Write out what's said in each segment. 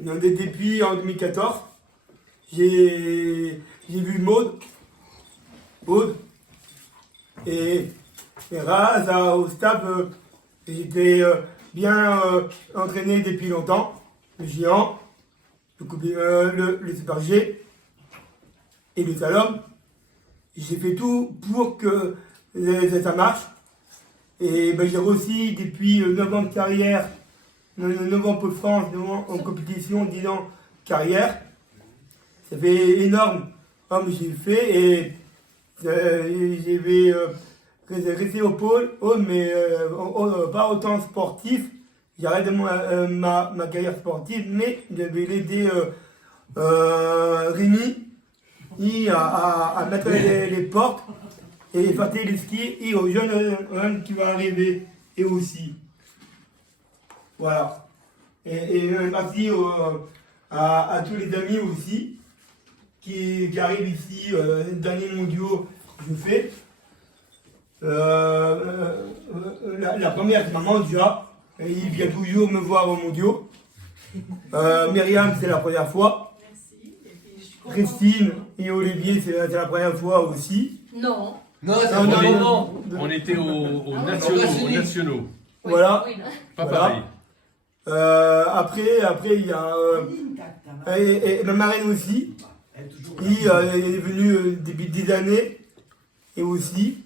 Depuis en 2014, j'ai vu Maud, et grâce au staff, j'étais bien entraîné depuis longtemps. Le géant, le super G et le slalom. J'ai fait tout pour que ça marche. Et j'ai réussi depuis 9 ans de carrière, 9 ans pour France, 9 ans en compétition, 10 ans de carrière. Ça fait énorme comme j'ai fait et j'ai vais rester au pôle, mais pas autant sportif. J'arrête ma carrière sportive, mais je vais l'aider Rémi à mettre les portes et faire les skis et aux jeunes qui vont arriver et aussi. Voilà. Et merci à tous les amis aussi qui arrivent ici, les derniers mondiaux que je fais. La première, c'est maman déjà. Et il vient toujours me voir aux mondiaux. Myriam, c'est la première fois. Merci. Christine et Olivier, c'est la première fois aussi. Non. Non, c'est non. On était aux nationaux. Voilà. Oui. Pas Voilà. pareil. Après, il y a et ma marraine aussi. Il est venu depuis des années. Et aussi,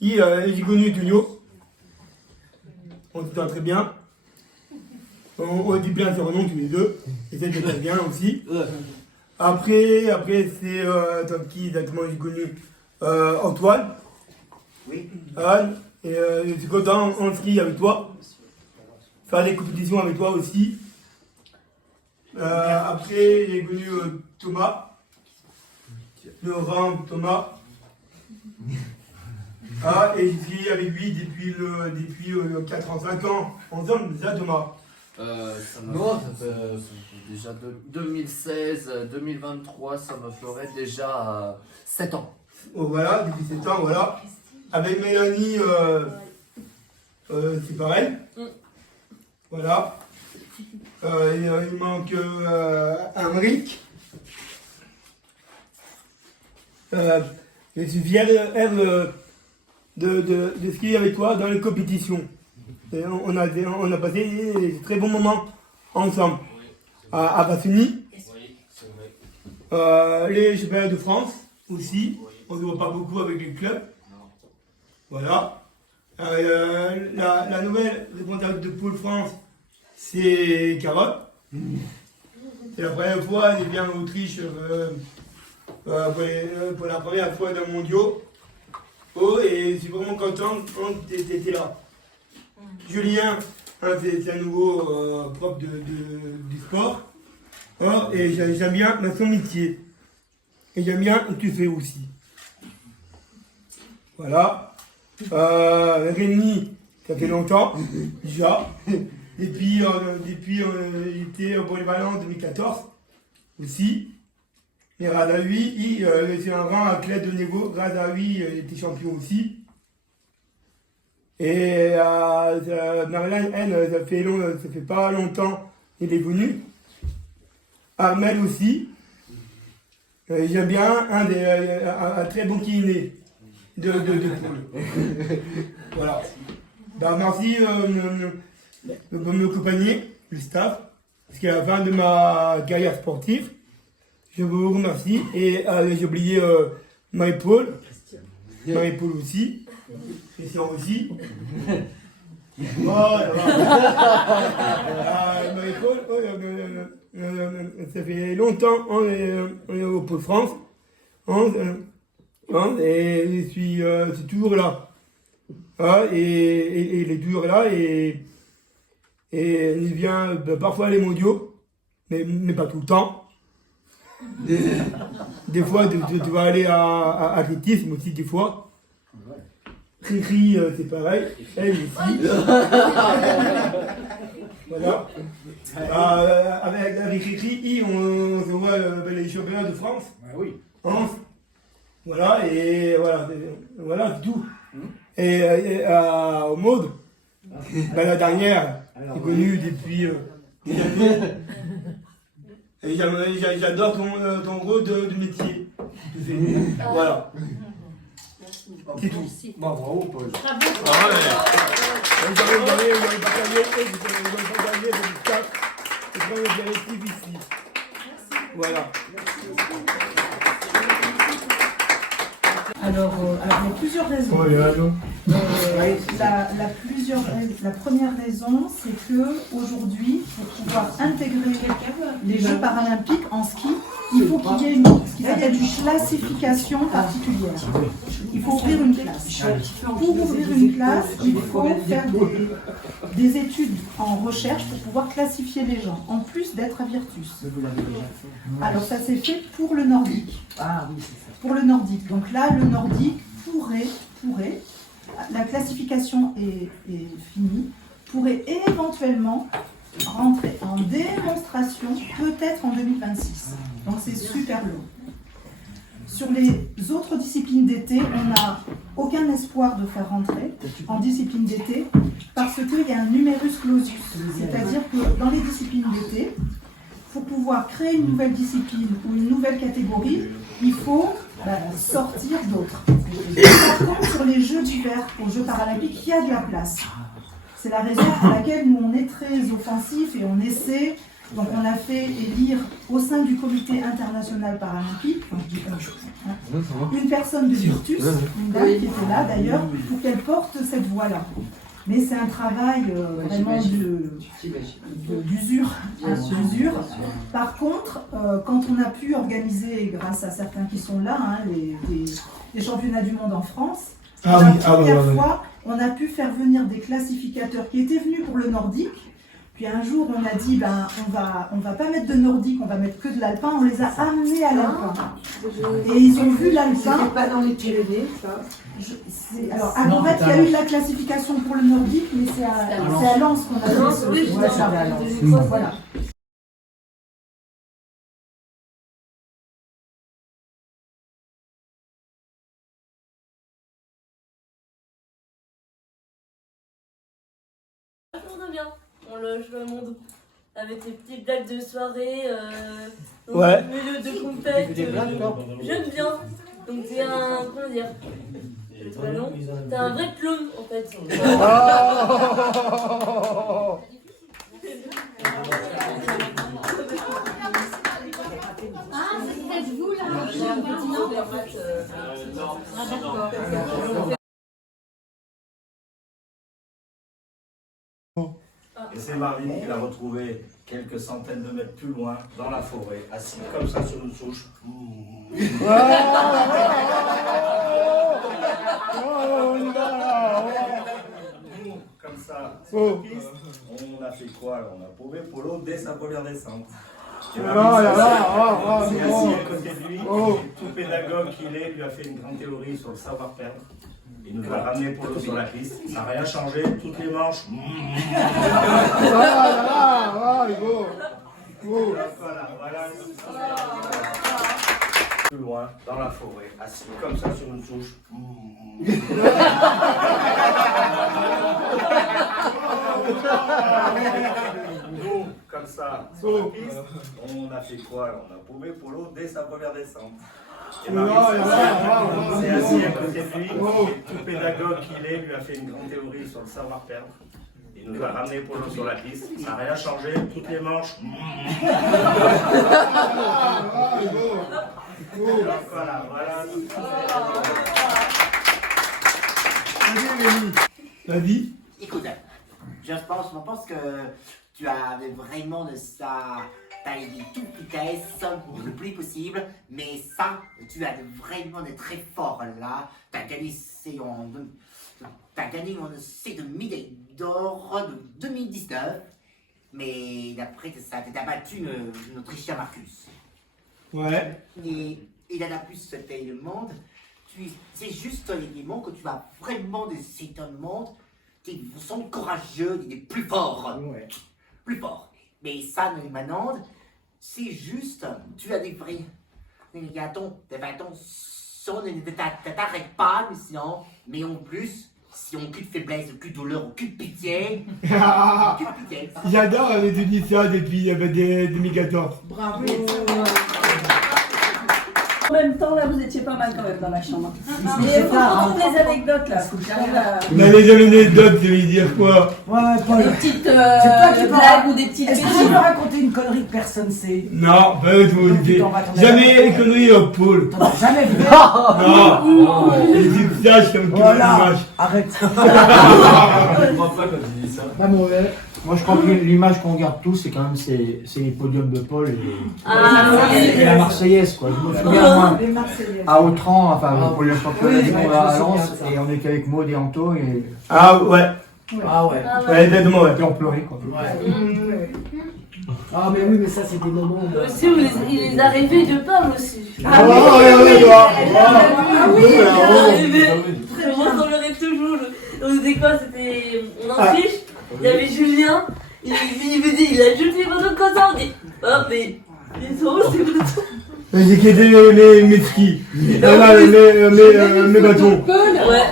j'ai connu Tunio. On se très bien. On dit bien son nom tous les deux. Et c'était très bien aussi. Après c'est qui exactement j'ai connu Antoine. Oui. Anne. Et je suis content en ski avec toi. Faire des compétitions avec toi aussi. Après j'ai connu Thomas. Laurent Thomas. Et je suis avec lui depuis 4 ans, 5 ans. Ensemble, déjà Thomas. Non, ça fait déjà 2016, 2023, ça me ferait déjà 7 ans. Oh, voilà, depuis 7 ans, voilà. Avec Mélanie, c'est pareil. Voilà. Il manque Amric. Je suis fier de skier avec toi dans les compétitions. Et on a passé des très bons moments ensemble. À Bassini. Les championnats de France aussi. On ne voit pas beaucoup avec les clubs. Voilà. La nouvelle responsable de Pôle France, c'est Carole. C'est la première fois, elle vient en Autriche pour la première fois dans le mondiaux. Oh, et je suis vraiment content quand tu étais là. Julien, c'est un nouveau prof du sport. Oh, et j'aime bien son métier. Et j'aime bien ce que tu fais aussi. Voilà. Rémi, ça fait longtemps déjà. Depuis il était au polyvalent en 2014 aussi. Et grâce à lui, c'est un grand athlète de niveau. Grâce à lui, il était champion aussi. Et Marilyn, elle, ça fait pas longtemps qu'elle est venue. Armel aussi. J'aime bien un très bon kiné de poule. Voilà. Merci de m'accompagner, le staff, parce qu'à la fin de ma carrière sportive, je vous remercie. Et j'ai oublié Marie-Paul. Marie-Paul aussi. Christian aussi. Voilà. Marie-Paul, ça fait longtemps qu'on est au Pôle France. Et je suis toujours là. Et il est toujours là. Et il vient parfois les mondiaux, mais pas tout le temps. Des fois, tu vas aller à athlétisme aussi, des fois. Cricri, c'est pareil. Elle aussi. Voilà. Avec Cricri, on se voit les championnats de France. Oui. Voilà, et voilà, c'est tout. Et au mode, la dernière, est connue depuis des années. Et j'adore ton rôle de métier. Voilà. C'est tout. Bravo, Paul. Vous n'avez pas gagné, c'est pas l'objectif ici. Voilà. Alors, il y a plusieurs raisons. Oh, là, non. La première raison, c'est que aujourd'hui, pour pouvoir intégrer les Jeux paralympiques en ski, il faut qu'il y ait ce qu'il appelle une classification particulière. Il faut ouvrir une classe. Pour ouvrir une classe, il faut faire des études en recherche pour pouvoir classifier les gens, en plus d'être à Virtus. Alors ça s'est fait pour le nordique. Ah oui, c'est ça. Pour le nordique. Donc là, le nordique pourrait, la classification est finie, pourrait éventuellement rentrer en démonstration peut-être en 2026. Donc c'est super long. Sur les autres disciplines d'été, on n'a aucun espoir de faire rentrer en discipline d'été parce qu'il y a un numerus clausus. C'est-à-dire que dans les disciplines d'été, pour pouvoir créer une nouvelle discipline ou une nouvelle catégorie, il faut sortir d'autres. Par contre, sur les Jeux d'hiver, aux Jeux paralympiques, il y a de la place. C'est la raison pour laquelle nous, on est très offensif et on essaie. Donc, on a fait élire au sein du comité international paralympique, une personne de Virtus, une dame qui était là d'ailleurs, pour qu'elle porte cette voie-là. Mais c'est un travail vraiment d'usure. Par contre, quand on a pu organiser, grâce à certains qui sont là, les championnats du monde en France, la première fois, on a pu faire venir des classificateurs qui étaient venus pour le nordique. Puis un jour, on a dit, on va pas mettre de nordique, on va mettre que de l'alpin. On les a amenés à l'alpin. Et ils ont vu l'alpin. C'est pas dans les Pyrénées, ça. Alors, à Gourette, il y a eu de la classification pour le nordique, mais c'est à Lens qu'on a fait voilà. Bien. On loge le monde avec les petites blagues de soirée, Ouais. milieu de compète. J'aime bien. Donc t'es un. Comment dire? Le très long. T'es un vrai clown en fait. Ah, c'est peut-être vous là. Ah, d'accord. Et c'est Marvin qui l'a retrouvé quelques centaines de mètres plus loin, dans la forêt, assis comme ça sur une souche. Comme ça, sur la piste, on a fait quoi? On a paumé Polo dès sa première descente. C'est assis à côté de lui, tout pédagogue qu'il est, lui a fait une grande théorie sur le savoir-perdre. Il nous a ramené Polo sur la piste, ça n'a rien changé, toutes les manches. Voilà. Plus loin, dans la forêt, assis comme ça sur une souche. Nous, comme ça, sur la piste, on a fait quoi? On a paumé Polo dès sa première descente. Et c'est assis à côté de lui, tout pédagogue qu'il est, lui a fait une grande théorie sur le savoir-perdre. Il nous a ramené Polo sur la piste, ça n'a rien changé, toutes les manches. Voilà. Vas-y. Écoute, on pense que tu avais vraiment de ça, t'as été toute vitesse, le plus possible, mais ça, tu as vraiment de très fort là. T'as gagné de médaille d'or de 2019, mais d'après ça, t'as battu notre Autrichien Marcus. Ouais. Et il en a plus fait le monde. C'est juste les mots que tu as vraiment de cet monde. Ils sont courageux, il est plus fort. Ouais. Plus fort. Mais ça, maintenant, c'est juste, tu as des vrais. T'arrêtes pas, mais sinon, mais en plus, Si aucune faiblesse, aucune douleur, aucune pitié. Ah, Aucune pitié. j'adore que tu dis ça depuis 2014. Bravo. En même temps, là, vous étiez pas mal quand même dans la chambre. Mais Et vous racontez des anecdotes là. J'arrive à- Mais les anecdotes, ça veut dire quoi? Ouais, Paul. Des petites C'est toi qui blagues ou des petites Est-ce que tu bêtises. peux raconter une connerie que personne sait? Non, pas du tout. Donc, tu t'en vas t'en Jamais aller. les conneries, Paul. T'en as jamais vu? Non, les petites tâches comme tout le Voilà. monde. Arrête. Je crois pas quand tu dis ça. Pas mauvais. Moi je crois que l'image qu'on garde tous, c'est quand même c'est les podiums de Paul et la Marseillaise quoi. Je me souviens moi Les Marseillaises. à Autran, enfin pour le championnat Oui, du monde ouais, à je me souviens Lens de ça. et on était avec Maud et Anto et Ah ouais, Ah ouais. ouais, exactement, ouais. on pleurait quoi. Ah mais oui, mais ça c'est des moments. Aussi, il les a rêvés de Paul aussi. Ah oui, ouais, oui, ouais, oui. ouais. Ah oui, Il a Oh, rêvé. très Moi, bien. on le rêve toujours. Donc, c'était quoi? C'était. On en fiche. Il y avait Julien. Il me dit, il a jeté les bâtons comme ça. On dit, ah, mais. Ils sont où ces bâtons? J'ai quitté mes skis. Mes bâtons. Ouais.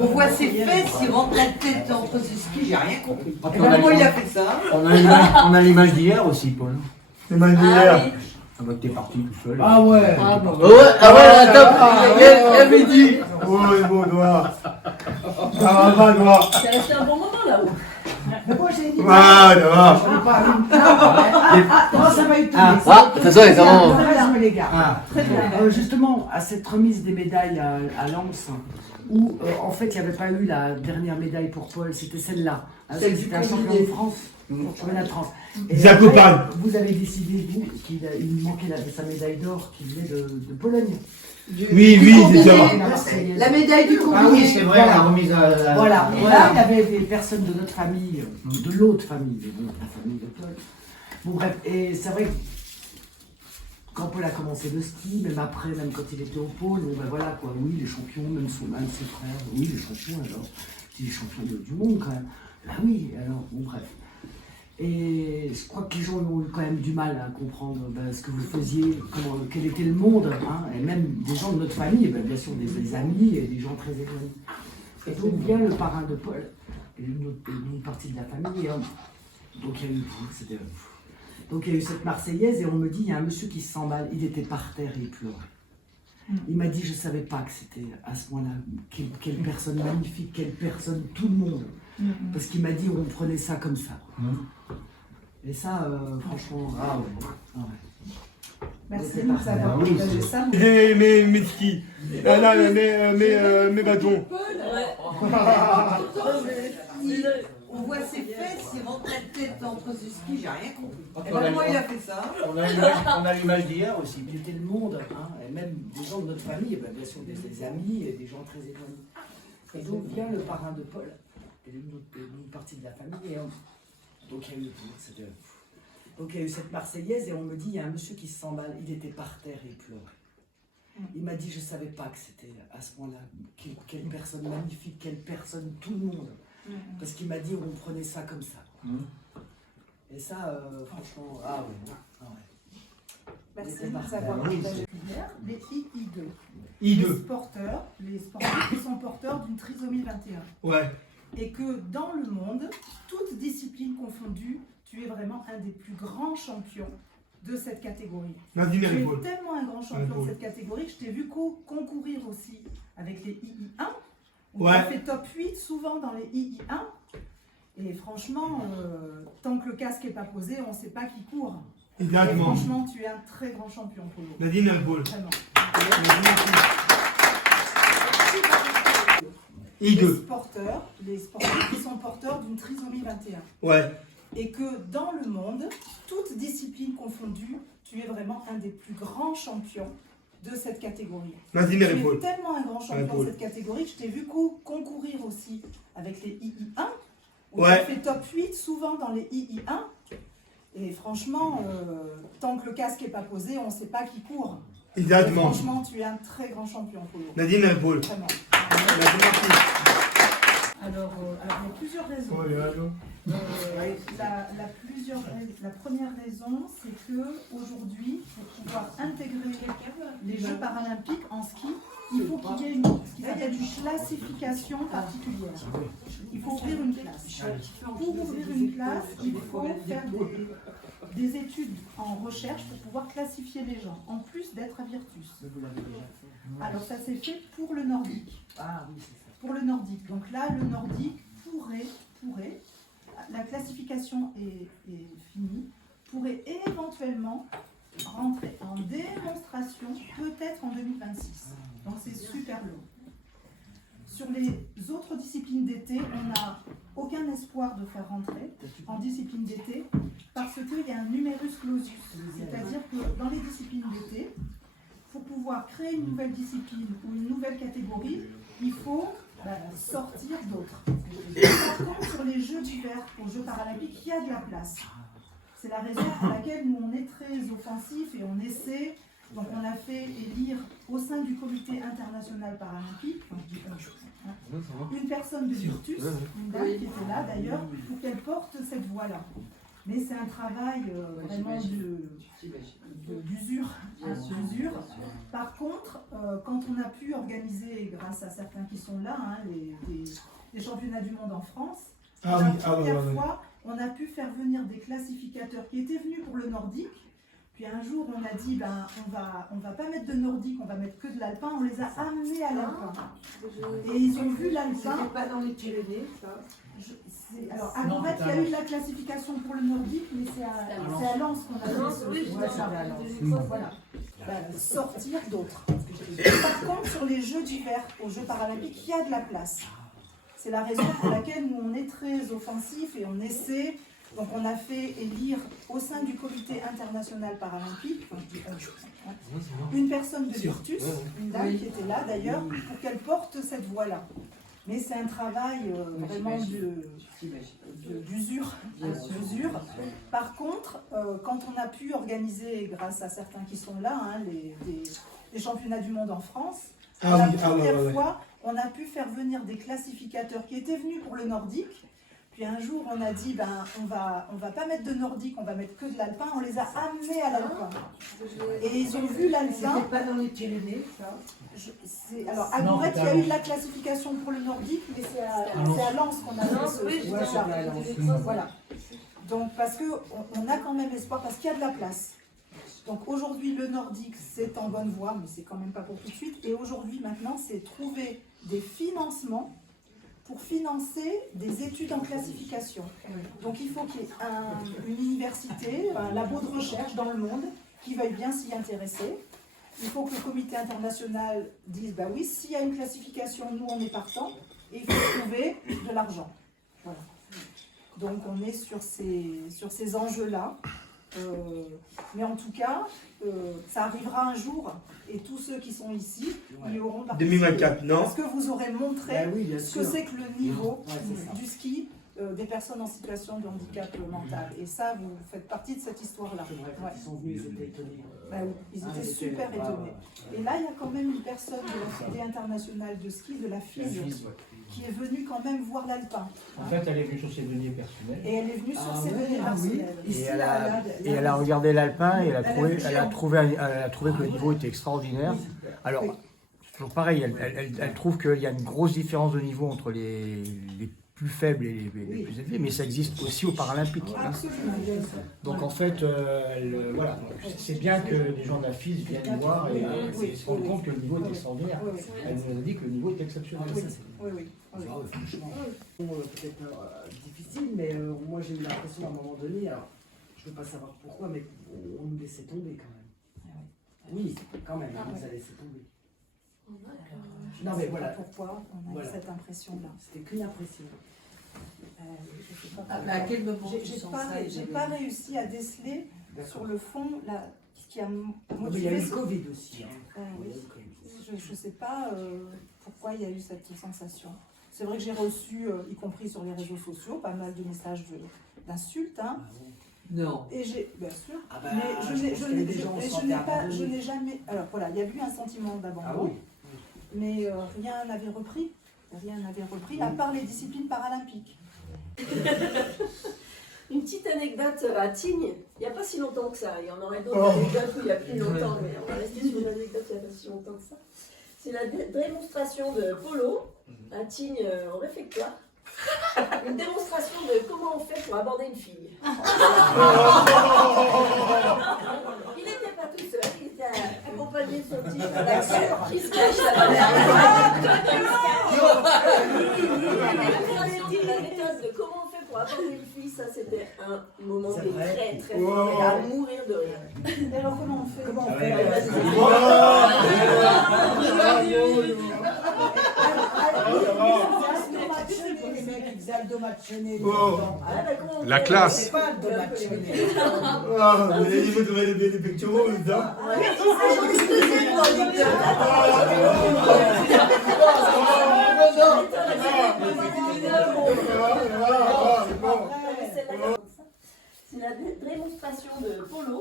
On voit ses fesses, il rentre la tête entre ses skis, j'ai rien compris. Ah, Et comment il a fait ça? On a l'image d'hier aussi Paul. C'est ma Ah meilleure. oui. Ah bah que t'es parti tout seul. Ah ouais. Elle m'a dit. Oh, bon, noir. Ça va, noir. C'est resté un bon moment là-haut. Mais moi j'ai dit. Ah, noir. Je l'ai pas vu. Comment ça va être attention, les amants. les gars. Ah. Très bien. Justement, à cette remise des médailles à Lens, où en fait il n'y avait pas eu la dernière médaille pour Paul, c'était celle-là. C'était un champion de France, championnat de France. Et Zakopane. après, vous avez décidé, vous, qu'il manquait sa médaille d'or qui venait de Pologne. Oui, oui, c'est ça. La médaille du combiné. Ah oui c'est vrai la remise à Voilà, et là il y avait des personnes de notre famille, de l'autre famille, de la famille de Paul. Bon bref, et c'est vrai que quand Paul a commencé le ski, même après, même quand il était au pôle, bon ben voilà quoi, oui les champions, même un de ses frères, oui les champions alors, c'est les champions du monde quand même. Bah oui, alors bon bref. Et je crois que les gens ont eu quand même du mal à comprendre ce que vous faisiez, quel était le monde, hein, et même des gens de notre famille, bien sûr des amis et des gens très éloignés. Et donc vient le parrain de Paul, et une partie de la famille, et donc il y a eu donc il y a eu cette Marseillaise, et on me dit, il y a un monsieur qui se sent mal, il était par terre et il pleurait. Il m'a dit, je ne savais pas que c'était à ce moment-là, quelle personne magnifique, quelle personne, tout le monde. Parce qu'il m'a dit, on prenait ça comme ça. Et ça, franchement, ah ouais. Merci de nous avoir partagé ça. Mes skis. Mes bâtons. On voit ses fesses, il rentre la tête entre ses skis, j'ai rien compris. Et comment il a fait ça? On a l'image d'hier aussi. Il était le monde, hein, et même des gens de notre famille, bien sûr des amis et des gens très éloignés. Et donc vient le parrain de Paul, et une partie de la famille, et donc il y a eu donc il y a eu cette Marseillaise, et on me dit, il y a un monsieur qui se sent mal, il était par terre et il pleurait. Il m'a dit, je ne savais pas que c'était à ce moment-là, quelle personne magnifique, quelle personne, tout le monde. Parce qu'il m'a dit, on prenait ça comme ça. Et ça, franchement, ah ouais. Merci de nous avoir partagé les II2. I2. Les sporteurs, les sportifs qui sont porteurs d'une trisomie 21. Ouais. Et que dans le monde, toutes disciplines confondues, tu es vraiment un des plus grands champions de cette catégorie. Vas-y, Tu es Marie-Paul. tellement un grand champion de cette catégorie que je t'ai vu concourir aussi avec les II1. On Ouais. a fait top 8 souvent dans les II1. Et franchement, tant que le casque n'est pas posé, on ne sait pas qui court. Et Exactement. franchement, tu es un très grand champion, Polo. Vas-y, Marie-Paul. Vraiment. I2. Les sportifs qui sont porteurs d'une trisomie 21. Ouais. Et que dans le monde, toutes disciplines confondues, tu es vraiment un des plus grands champions de cette catégorie. Vas-y, Tu es Marie-Paul. tellement un grand champion Marie-Paul. de cette catégorie que je t'ai vu concourir aussi avec les II1. On Ouais. a fait top 8 souvent dans les II1. Et franchement, tant que le casque n'est pas posé, on ne sait pas qui court. Et Exactement. franchement, tu es un très grand champion, Polo. Vas-y, Marie-Paul. Vraiment. Vas-y, merci. Alors, il y a plusieurs raisons. Oh, les radios. La première raison, c'est que aujourd'hui, pour pouvoir intégrer les Jeux paralympiques en ski, il faut qu'il y ait une classification particulière. Il faut ouvrir une classe. Pour ouvrir une classe, il faut faire des études en recherche pour pouvoir classifier les gens, en plus d'être à Virtus. Alors ça s'est fait pour le nordique. Ah oui, c'est ça. Pour le nordique. Donc là, le nordique pourrait, la classification est finie, pourrait éventuellement rentrer en démonstration peut-être en 2026. Donc c'est super long. Sur les autres disciplines d'été, on n'a aucun espoir de faire rentrer en discipline d'été parce qu'il y a un numerus clausus. C'est-à-dire que dans les disciplines d'été, pour pouvoir créer une nouvelle discipline ou une nouvelle catégorie, il faut sortir d'autres. Par contre, sur les Jeux d'hiver, aux Jeux paralympiques, il y a de la place. C'est la raison pour laquelle nous, on est très offensif et on essaie. Donc, on a fait élire au sein du comité international paralympique une personne de Virtus, une dame qui était là d'ailleurs, pour qu'elle porte cette voie-là. Mais c'est un travail vraiment d'usure. Par contre, quand on a pu organiser, grâce à certains qui sont là, les championnats du monde en France, la première fois, on a pu faire venir des classificateurs qui étaient venus pour le nordique. Puis un jour, on a dit, on va pas mettre de nordique, on va mettre que de l'alpin. On les a amenés à l'alpin. Et ils ont vu l'alpin. C'était pas dans les Pyrénées, ça. Alors, à Gourette, il y a eu de la classification pour le nordique, mais c'est à Lens qu'on a fait voilà. Sortir d'autres. Par contre, sur les Jeux d'hiver, aux Jeux paralympiques, il y a de la place. C'est la raison pour laquelle nous, on est très offensif et on essaie. Donc, on a fait élire au sein du comité international paralympique une personne de Virtus, une dame qui était là d'ailleurs, pour qu'elle porte cette voie-là. Mais c'est un travail vraiment d'usure. Par contre, quand on a pu organiser, grâce à certains qui sont là, les championnats du monde en France, la première fois, on a pu faire venir des classificateurs qui étaient venus pour le nordique. Puis un jour, on a dit, on va pas mettre de nordique, on va mettre que de l'alpin. On les a amenés à l'alpin. Et ils ont vu l'alpin. C'était pas dans les Pyrénées, ça. Alors, à Gourette, il y a eu de la classification pour le nordique, mais c'est à Lens qu'on a fait voilà. Donc, parce qu'on a quand même espoir, parce qu'il y a de la place. Donc, aujourd'hui, le nordique, c'est en bonne voie, mais c'est quand même pas pour tout de suite. Et aujourd'hui, maintenant, c'est trouver des financements pour financer des études en classification. Donc il faut qu'il y ait une université, un labo de recherche dans le monde qui veuille bien s'y intéresser. Il faut que le comité international dise, oui, s'il y a une classification, nous on est partant, et il faut trouver de l'argent. Voilà. Donc on est sur ces enjeux-là. Mais en tout cas, ça arrivera un jour, et tous ceux qui sont ici, ils auront participé. 2024, non? Parce que vous aurez montré ce que c'est que le niveau du ski des personnes en situation de handicap mental. Et ça, vous faites partie de cette histoire-là. Ils sont venus, ils étaient étonnés. Ils étaient super étonnés. Et là, il y a quand même une personne de la Fédé internationale de ski, de la FIS, qui est venue quand même voir l'alpin. En fait, elle est venue sur ses données personnelles. Et elle est venue sur ses données personnelles. Et elle a regardé l'alpin et elle a trouvé que le niveau était extraordinaire. Alors, c'est toujours pareil, elle trouve qu'il y a une grosse différence de niveau entre les plus faibles et les plus élevés, mais ça existe aussi aux Paralympiques. Absolument. Donc en fait, voilà, c'est bien que les gens de la FIS viennent voir et se rendent compte que le niveau est extraordinaire. Elle nous a dit que le niveau est exceptionnel. Oui. Franchement, peut-être difficile, mais moi j'ai eu l'impression à un moment donné, alors je ne veux pas savoir pourquoi, mais on nous laissait tomber quand même. Oui, quand même, on nous a laissé tomber. Non mais voilà pourquoi on a eu cette impression-là. C'était qu'une impression. À quel moment j'ai pas réussi à déceler sur le fond ce qui a motivé. Il y a eu le Covid aussi. Oui. Je ne sais pas pourquoi il y a eu cette sensation. C'est vrai que j'ai reçu, y compris sur les réseaux sociaux, pas mal de messages d'insultes. Non. Et j'ai, bien sûr, mais je n'ai jamais. Alors voilà, il y a eu un sentiment d'abandon, mais rien n'avait repris. rien n'avait repris, à part les disciplines paralympiques. Une petite anecdote à Tignes, il n'y a pas si longtemps que ça. Il y en aurait d'autres anecdotes où il y a plus longtemps, mais on va rester sur une anecdote il n'y a pas si longtemps que ça. C'est la démonstration de polo à Tignes au réfectoire. Une démonstration de comment on fait pour aborder une fille. Il n'était pas tout seul, il était accompagné de son petit frère qui se cache là la méthode de comment on fait pour aborder une fille, ça c'était un moment qui est très très fort et à mourir de rire. Et alors comment on fait? Les mecs qui faisaient Aldomaccione. La classe. C'est pas Aldomaccione. Mais il faut trouver des pectoraux dedans. C'est la démonstration de polo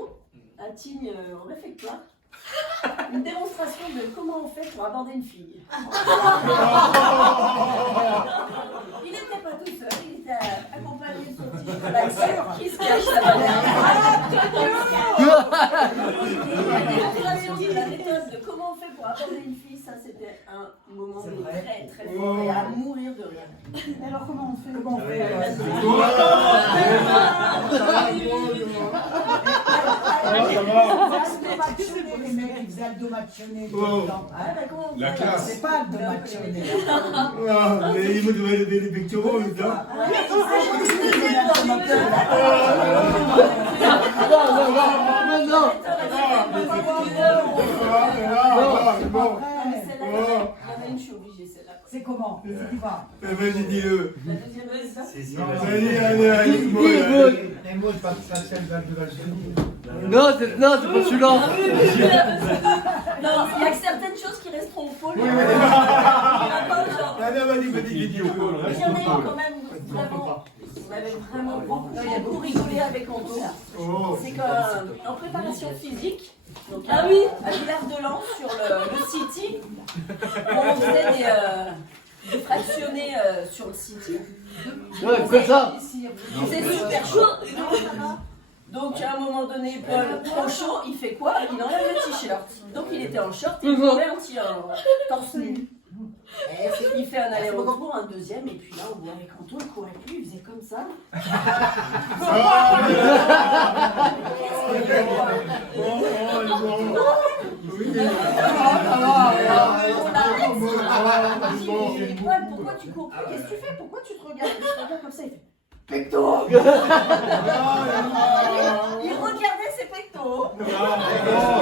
à Tignes au réfectoire. Une démonstration de comment on fait pour aborder une fille. Il n'était pas tout seul, il était accompagné de son petit frère qui se cache là La méthode de comment on fait pour aborder une fille, ça c'était un moment très très fort et à mourir de rire. Et alors comment on fait? Les mecs qui faisaient Aldomaccione. La classe. C'est pas Aldomaccione. Mais il faut trouver des pectoraux dedans. Je suis obligée celle-là. C'est comment? C'est pas. Vas-y, dis-le. La deuxième ça. Vas-y, allez, Moi, je passe pas celle d'Aldomaccione. Non, c'est pas celui-là. Non, il y a que certaines choses qui resteront folles. Vas-y, vas-y, vidéo. J'en ai eu quand même vraiment. On avait vraiment beaucoup rigolé avec Anto. C'est qu'en préparation physique, donc à Villard-de-Lans, sur le City, on faisait des fractionnés sur le City. Ouais, quoi ça? C'est super chaud. Donc à un moment donné, Paul, trop chaud, il fait quoi? Il enlève le t-shirt. Donc il était en short, il enlève un torse nu. Il fait un aller-retour, un deuxième, et puis là, on voit avec Anto, il courait plus, il faisait comme ça. Paul, pourquoi tu cours plus? Qu'est-ce que tu fais? Pourquoi tu te regardes? Il te regarde comme ça, il fait pecto. Il regardait ses pectos. Il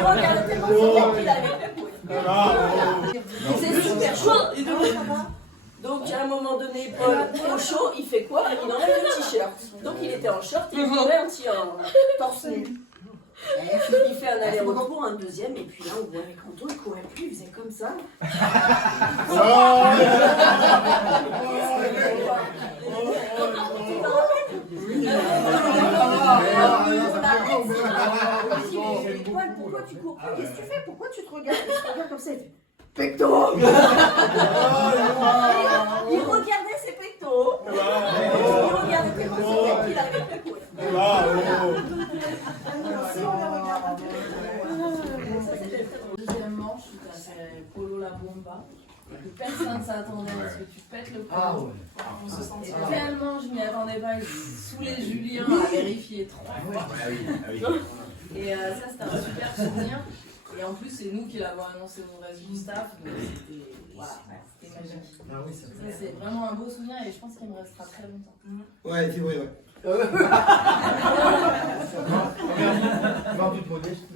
regardait tellement son corps qu'il avait fait courir. C'est super chaud. Donc à un moment donné, Paul, trop chaud, il fait quoi? Il enlève le t-shirt. Donc il était en short, il courait un torse nu. Il fait un aller-retour, un deuxième, et puis là on voit avec Anto, il courait plus, il faisait comme ça. Paul, pourquoi tu cours plus? Qu'est-ce que tu fais? Pourquoi tu te regardes? Il te regarde comme ça, il fait pecto. Il regardait ses pectos. Il regardait tellement son corps qu'il avait fait courir. Deuxième manche, tu as fait Polo la bomba. Et que personne ne s'attendait à ce que tu pètes le polo. Et tellement je m'y attendais pas, j'ai saoulé Julien à vérifier 3 fois. Et ça c'était un super souvenir. Et en plus c'est nous qui l'avons annoncé au reste du staff. Donc c'était magique. Ça c'est vraiment un beau souvenir et je pense qu'il me restera très longtemps. Ouais, c'est vrai, ouais.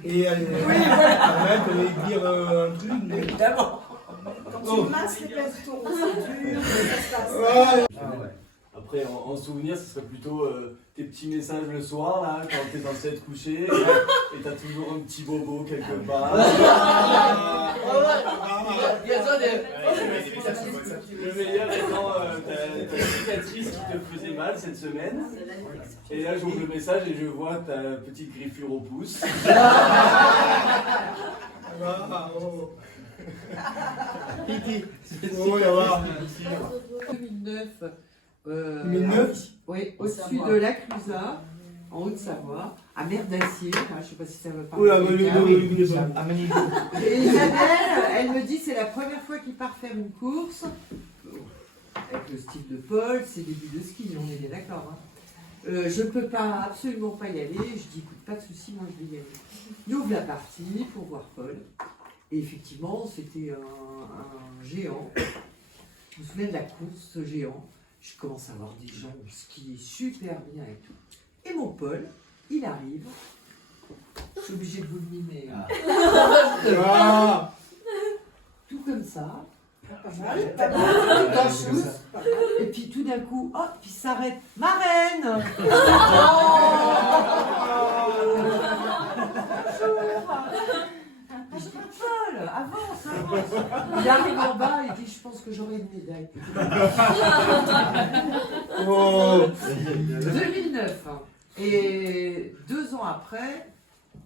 Et Armelle, tu voulais dire un truc, mais... Évidemment. Quand tu masses les pectoraux, c'est dur, ça se passe. Après, en souvenir, ce serait plutôt tes petits messages le soir, là, quand t'es censé être couché, et t'as toujours un petit bobo quelque part. Le meilleur étant ta cicatrice qui te faisait mal cette semaine. Et là, j'ouvre le message et je vois ta petite griffure au pouce. Piti. Oh, là va. 2009. 2009 Oui, au-dessus de l'Aclusat, en Haute-Savoie, à Merdacier. Je ne sais pas si ça veut parler. Oh là, Et Isabelle, elle me dit c'est la première fois qu'il part faire une course. Avec le style de Paul, c'est début de ski, on est bien d'accord. Hein. Je ne peux pas, absolument pas y aller. Je dis écoute, pas de souci, moi je vais y aller. Il ouvre la partie pour voir Paul. Et effectivement, c'était un géant. Je me souviens de la course, ce géant. Je commence à voir des gens skier super bien et tout. Et mon Paul, il arrive. Je suis obligée de vous le mimer. Ah. Tout comme ça. Pas mal. Et puis tout d'un coup, oh, puis s'arrête. Ma reine. Je dis Paul, avance. Il arrive en bas et dit je pense que j'aurai une médaille. Oh. 2009. Et 2 ans après,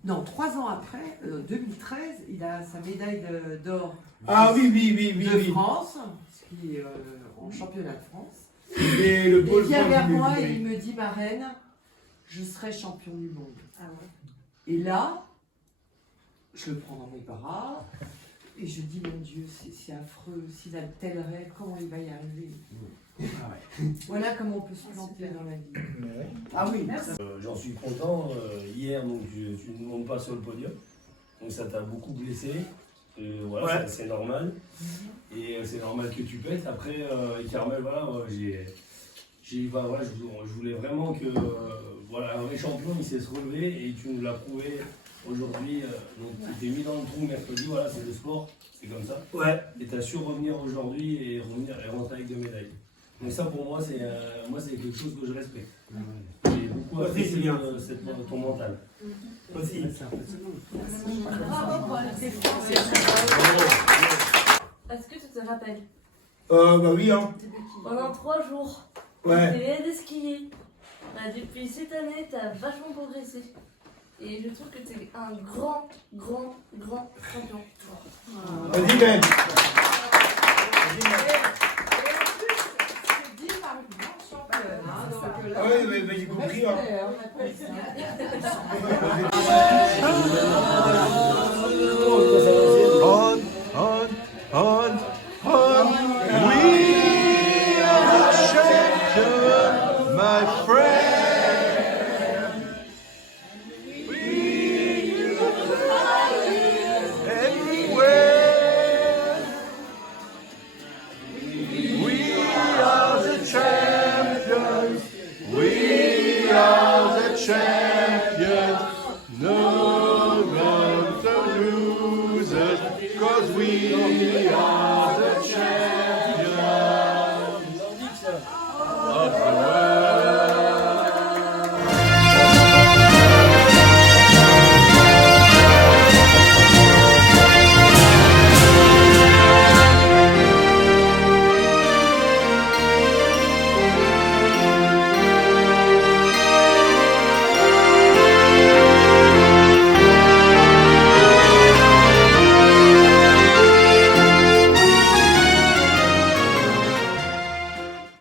non 3 ans après, 2013, il a sa médaille d'or. Ah oui, de oui. France, qui est en championnat de France. Et le pôle il vient vers France, moi oui. et il me dit, ma reine, je serai champion du monde. Ah ouais. Et là, je le prends dans mes bras et je dis, mon Dieu, c'est affreux, s'il a de tels rêves, comment il va y arriver? Voilà comment on peut se planter dans la vie. Ah oui, merci. J'en suis content. Hier, donc, tu ne montes pas sur le podium. Donc ça t'a beaucoup blessé. Voilà, Ouais. c'est normal. Et c'est normal que tu pètes. Après, Carmel, voilà, voilà, je voulais vraiment que voilà, un vrai champion, il sait se relever et tu nous l'as prouvé aujourd'hui. Donc tu t'es mis dans le trou mercredi, voilà, c'est le sport, c'est comme ça. Ouais. Et tu as su revenir aujourd'hui et rentrer avec 2 médailles. Donc ça pour moi, c'est quelque chose que je respecte. J'ai beaucoup apprécié ton mental. Aussi. Bravo Paul. Est-ce que tu te rappelles? Bah oui, hein. Pendant 3 jours, Ouais. tu viens de skier. Bah, depuis cette année, tu as vachement progressé. Et je trouve que tu es un grand champion. Vas-y, Ben. Ah oui, mais j'ai compris. Hein. On. We are the champion, my friend. We everywhere. We are the champions. We are the champions.